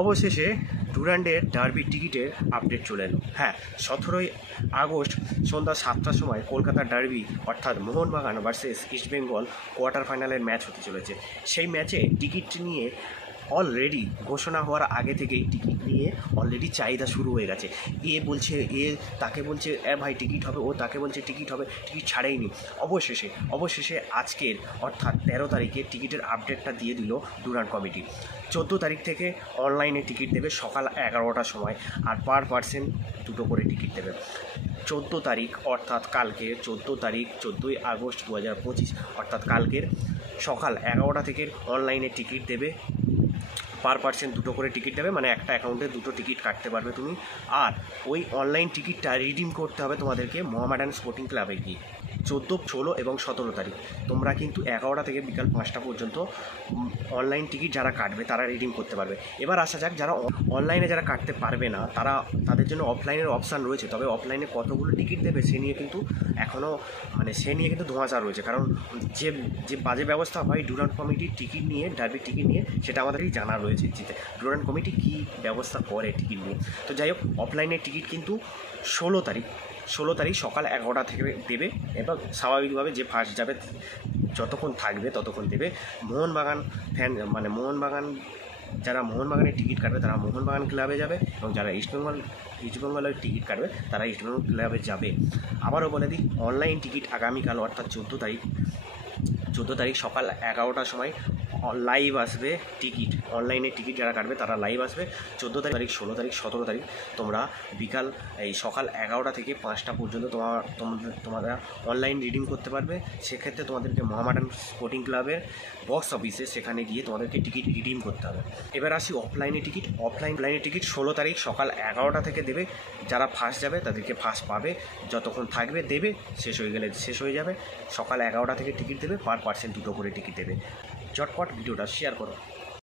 অবশেষে ডুরান্ডের ডার্বি টিকিটের আপডেট চলে এলো। হ্যাঁ, 17ই আগস্ট সন্ধ্যা 7টার সময় কলকাতার ডার্বি অর্থাৎ মোহনবাগান ভার্সেস ইস্টবেঙ্গল কোয়ার্টার ফাইনালের ম্যাচ হতে চলেছে। সেই ম্যাচে টিকিট নিয়ে অলরেডি ঘোষণা হওয়ার আগে থেকেই টিকিট নিয়ে অলরেডি চাহিদা শুরু হয়ে গেছে। এ বলছে, তাকে বলছে ভাই টিকিট হবে, ও তাকে বলছে টিকিট হবে, টিকিট ছাড়েইনি। অবশেষে আজকের অর্থাৎ 13 তারিখে টিকিটের আপডেটটা দিয়ে দিল ডুরান্ড কমিটি। 14 তারিখ থেকে অনলাইনে টিকিট দেবে সকাল 11টার সময়, আর পার পার্সন 2টো করে টিকিট দেবে। 14 তারিখ অর্থাৎ কালকে 14ই আগস্ট 2025 অর্থাৎ কালকের সকাল 11টা থেকে অনলাইনে টিকিট দেবে। পার পার্সন 2টো করে টিকিট দেবে, মানে একটা অ্যাকাউন্টে 2টো টিকিট কাটতে পারবে তুমি। আর ওই অনলাইন টিকিটটা রিডিম করতে হবে তোমাদেরকে মোহামেডান স্পোর্টিং ক্লাবে গিয়ে। 14, 16 এবং 17 তারিখ তোমরা কিন্তু 11টা থেকে বিকাল 5টা পর্যন্ত অনলাইন টিকিট যারা কাটবে তারা রিডিম করতে পারবে। এবার আসা যাক, যারা অনলাইনে যারা কাটতে পারবে না তাদের জন্য অফলাইনের অপশান রয়েছে, তবে অফলাইনে কতগুলো টিকিট দেবে সে নিয়ে কিন্তু এখনও কিন্তু ধোঁয়াশা রয়েছে। কারণ যে বাজে ব্যবস্থা হয় ডুরান্ড কমিটির টিকিট নিয়ে, ডার্বি টিকিট নিয়ে, সেটা আমাদেরই জানা রয়েছে যে ডুরান্ড কমিটি কী ব্যবস্থা করে টিকিট নিয়ে। তো যাই হোক, অফলাইনের টিকিট কিন্তু 16 তারিখ সকাল 11টা থেকে দেবে। এবং স্বাভাবিকভাবে যে ফার্স্ট যাবে যতক্ষণ থাকবে ততক্ষণ দেবে। মোহনবাগান ফ্যান যারা মোহনবাগানের টিকিট কাটবে তারা মোহনবাগান ক্লাবে যাবে, এবং যারা ইস্টবেঙ্গলের টিকিট কাটবে তারা ইস্টবেঙ্গল ক্লাবে যাবে। আবারও বলে দিই, অনলাইন টিকিট আগামীকাল অর্থাৎ 14 তারিখ সকাল 11টার সময় লাইভ আসবে টিকিট। অনলাইনে টিকিট যারা কাটবে তারা লাইভ আসবে। 14 তারিখ, 16 তারিখ, 17 তারিখ তোমরা সকাল 11টা থেকে 5টা পর্যন্ত তোমরা অনলাইন রিডিম করতে পারবে। সেক্ষেত্রে তোমাদেরকে মোহামেডান স্পোর্টিং ক্লাবের বক্স অফিসে সেখানে গিয়ে তোমাদেরকে টিকিট রিডিম করতে হবে। এবার আসি অফলাইনে টিকিট। অফলাইনে টিকিট 16 তারিখ সকাল 11টা থেকে দেবে। যারা ফার্স্ট যাবে তাদেরকে ফার্স্ট পাবে, যতক্ষণ থাকবে দেবে, শেষ হয়ে গেলে শেষ হয়ে যাবে। সকাল 11টা থেকে টিকিট দেবে, পার পার্সন 2টো করে টিকিট দেবে। চটপট ভিডিওটা শেয়ার করো।